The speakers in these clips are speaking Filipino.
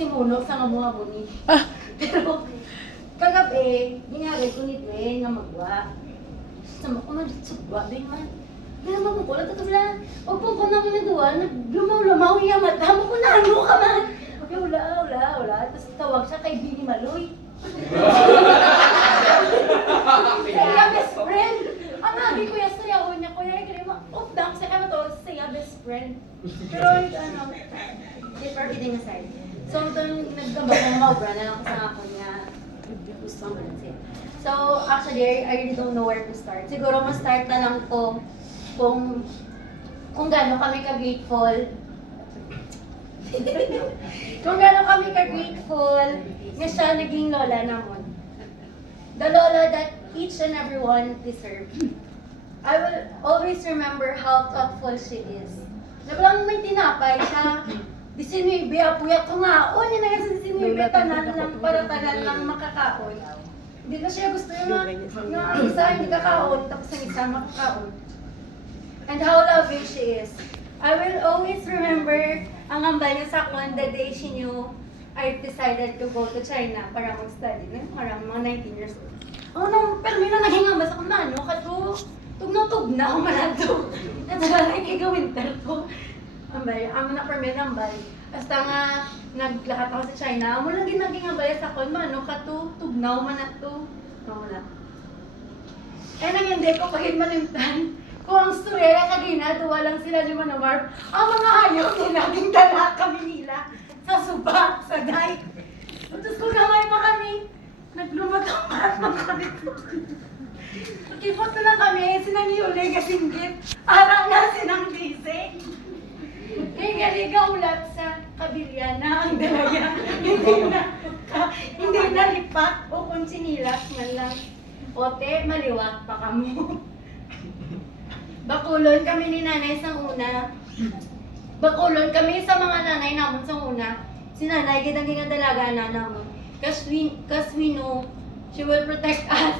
simuno sa nga mga buni. Pero, kagabi, ginagay ko nito nga magwa. Sama ko na dito sugwa, din man. Kaya magukulat ito sila. O kung na kinaduan, lumaw-lumaw yung mata mo kung ano ka man. Okay, wala. Tapos tawag siya kay Bini Maloy. Saya best friend. Ang sabi ko yung sayaw niya, kuya, kaya off down sa kama to, saya best friend. Pero ano, everything aside. So, ito nagkabak ng maubra na lang ko sa ako niya. Gusto ko lang siya. So, actually, I really don't know where to start. Siguro ma-start na lang ko kung gaano kami ka-grateful. Kung gaano kami ka-grateful na siya naging lola namon. The lola that each and everyone deserve. I will always remember how thoughtful she is. Nabalang may tinapay siya. Di sinuibi, apuya ko nga. O, niya na kasi sinuibi, tanan lang para tanan lang makakaon. Hindi na siya gusto yung ang isa hindi kakaon, tapos ang isa makakaon. And how loving she is. I will always remember ang ambal niya sa akin the day she knew I decided to go to China para mag-study. Parang mga 19 years old. Pero may na naging ambal sa kung ano, kato, tugnaw-tugnaw manato. Natagalay kay winter ko. Ambal, amo na permit ambal. Basta nga, naglahat ako sa China, amo lang ginaging ambal sa akin, mano, kato, tugnaw manato. Wala. Eh, nang hindi ko kahit malimtan. Kung ang storya kagina, duwa lang sila ni Manowar, ang mga hayop naging dala kami nila sa suba, sa dike. Tapos kung namay pa kami, naglumatang kami. Nakipot na lang kami, sinaniyuli kasinggit, arang na sinang dise. Kaya galiga ulat sa kabilya na ang dalaya, hindi na lipat o kung sinilas man lang. Ote, maliwat pa kamo. Bakulon kami ni nanay sa una. Bakulon kami sa mga nanay namon sa una. Si nanay, kitang dalaga na namon. Cause we know she will protect us.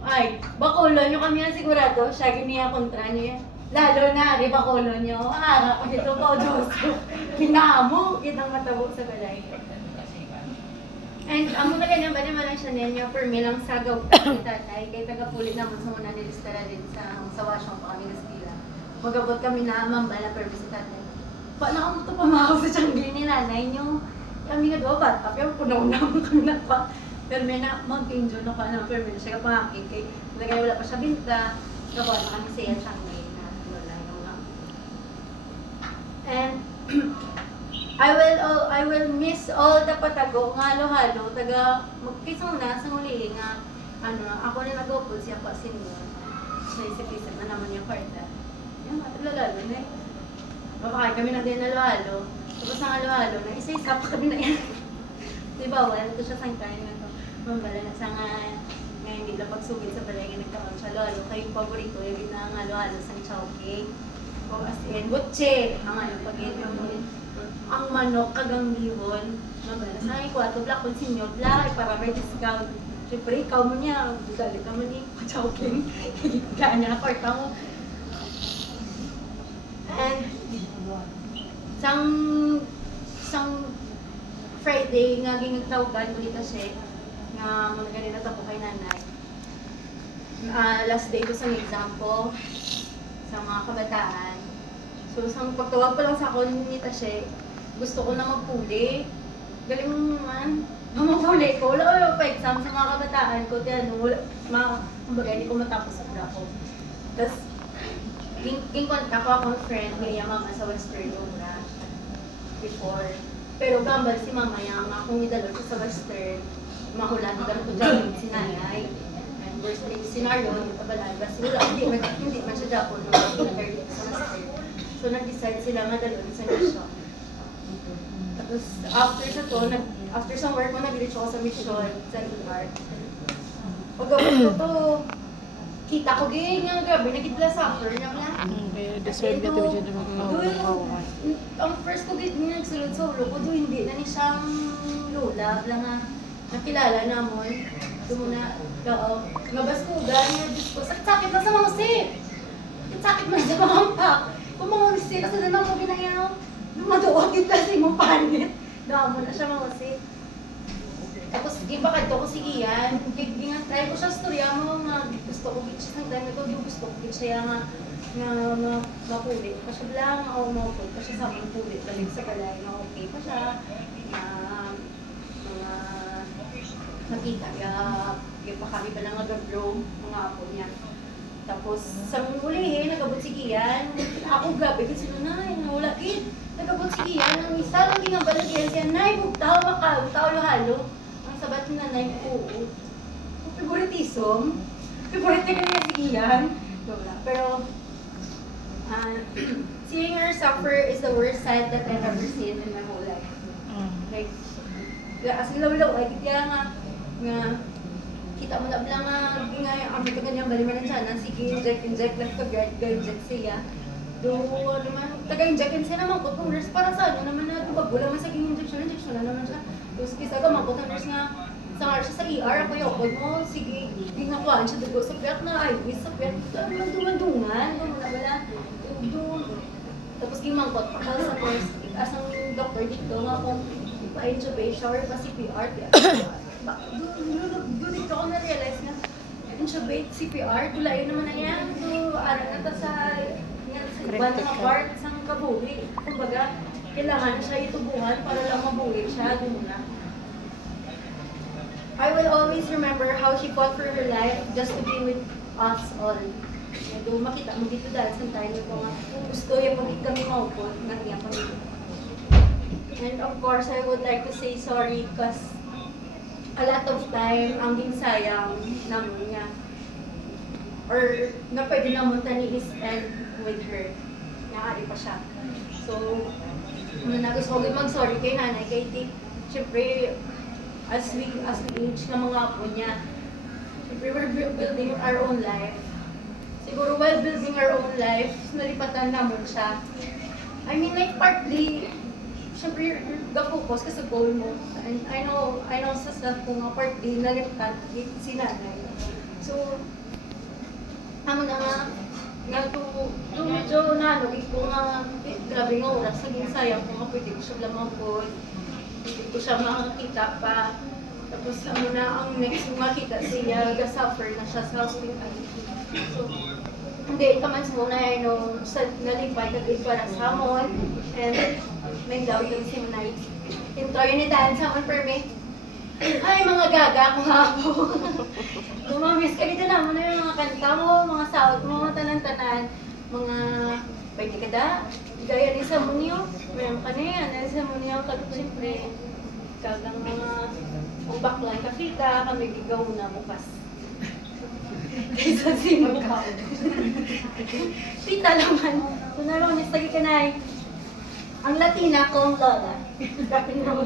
Ay, bakulon nyo kami na sigurado. Siya giniya kontra nyo yan. Lalo na, di bakulon nyo. Harap ko dito po, Diyos ko. Kinamo, kitang matabo sa balay. And amo ka ganyan ba naman lang siya ninyo, per me lang sagaw ni tatay, kay taga-pulit naman sa muna nilistara din sa wasyong pa kami naskila. Magabot kami na mambala per me si tatay. Pa na kamo ito pamakaw sa tiyanggi ni nanay nyo. Kami nga doon bata, pero punaw-naw kami na pa. Pero may na mag-injo na ka na, pero may na siya kapangaking kay lagay wala pa siya binta, kakuha na kami siya tiyanggi na wala yung nga. And I will miss all the patago nga halo-halo taga magkisong na sa muli nga ako na nag-upod siya pa senior sa isip-isip na naman yung kwarta yung lalo na mapakain kami na din halo-halo tapos ang halo-halo na isa-isa pa kami na yan diba wala ito siya sangkain na ito mambala na sa nga ngayon hindi lang pagsugit sa balay nga nagkaroon siya halo-halo kayong paborito yung na halo-halo sa chowking o as in butche ang ano pag-ibig ang manok kagang bihon. Sa akin ko, ato black kung sinyo, black, para may discount. Siyempre, ikaw mo niya, galit naman ni Pachowking. Kaya niya na kwarta mo. And, sang Friday, nga ginagtawagan ulit siya, nga mga ganito tapo kay nanay. Last day ko sa example, sa mga kabataan. So, sang pagtawag pa lang sa akin ni Tashe, gusto ko na magpuli. Galing mo naman. Magpuli ko. Wala pa exam sa mga kabataan ko. Kumbaga, hindi ko matapos sa grapho. Tapos, king-contact ko akong friend niya mama sa Western Luna before. Pero gambal si mama niya, kung idalo ko sa Western, mahulan ko ko dyan si nanay. And worst case scenario, hindi pa balay. Kasi wala, hindi man siya Japon. Sa Western. So, nag-decide sila madalo sa mission. Tapos, after sa work ko, nag-reach ako sa mission, sa ER. Pag-abot ko to, kita ko gaya nga gabi, nagitla suffer niya na. Kaya deserve na ito dyan naman makawakan. Ang first ko gaya nga nagsulod sa ulo ko, doon hindi na ni siyang lola, lang nga nakilala namon. Doon muna, ngabas ko, gano'n, Diyos ko, sakit na sa mga sip. Sakit man sa mga ampak. Kung mga ulis kasi na lang mo binayaw, maduot yung kasi mo panit. Damo na siya mawasi. Tapos, giba ka ko si Ian. Try ko siya storya mo nga gusto ko bitch ng time na to. Gusto ko bitch siya nga mapulit. Kasi lang ako mapulit. Kasi sa mga pulit. Balik sa kalay na okay pa siya. Na mga nakita. Yung pa kami pa lang nag-grow. Mga apo niya. Tapos, sa muli nagabot si Ian. Ako gabi kasi nanay, nawala kid. Nagabot si Ian. Ang isa lang gingabalag yan siya. Nay, bugtaw maka, bugtaw halo. Ang sabat na nanay ko. Favoritism. Favorite na kanya si Ian. Wala. Pero, seeing her suffer is the worst sight that I've ever seen in my whole life. Like, as in law-law, ay kaya nga, kita mo na bilang nga yung amit ka ganyan, baliman na siya, sige, inject lang ka, inject siya. Do, naman, taga-inject siya naman ko, kung nurse para sa ano naman na, bago lang sa injection na naman siya. Tapos kisa ka, mangkot ang nurse nga, sa siya sa ER, ako yung upod mo, sige, ginakuhaan siya, dugo sa piyak na, ay, sa piyak, dumandungan, wala, tapos gimangkot pa sa nurse, asang doctor dito, nga kung pa-intubate siya or pa-CPR, doon dito ako na-realize na intubate CPR, tulayin naman na yan. Ara na ta sa iba na part sa kabuhi. Kumbaga, kailangan na siya itubuhan para lang mabuhi siya. Doon na. I will always remember how she fought for her life just to be with us all. Doon makita mo dito dahil sa tayo ko nga gusto yung magiging kami maupot ng iyang pamilya. And of course, I would like to say sorry because a lot of time ang ginsayang naman niya. Or na pwede naman tani spend with her. Nakari pa siya. So, gusto ko mag-sorry kay nanay, kay Tik. Siyempre, as we age na mga apo niya, siyempre we're building our own life. Siguro while building our own life, nalipatan naman siya. I mean like partly, siyempre, ga-focus ka sa goal mo. And I know sa self ko nga partly nalipatan si nanay. So, amo na nga, medyo nanugig ko nga, grabe nga oras, naging sayang ko nga pwede ko siya lamangkot. Hindi ko siya makakita pa. Tapos amo na, ang next makita siya, ga-suffer na siya sa hospital. So, hindi, kamans muna sa nalipay na para sa hamon. And may daw yung si Manay. Intro yun ni Dan sa hamon per me. Ay, mga gaga ko nga po. Lumamiss ka dito na mo na yung mga kanta mo, mga sahot mo, mga tanan-tanan. Mga pwede ka da. Gaya ni Samunyo. Meron ka na yan. Ni Samunyo, siyempre, kagang mga baklang kakita, kami gigaw na bukas. Kaysa si Magkaw. Pita naman. Kung naroon, nistagi ka na ang Latina kong lola. Dapin na mo.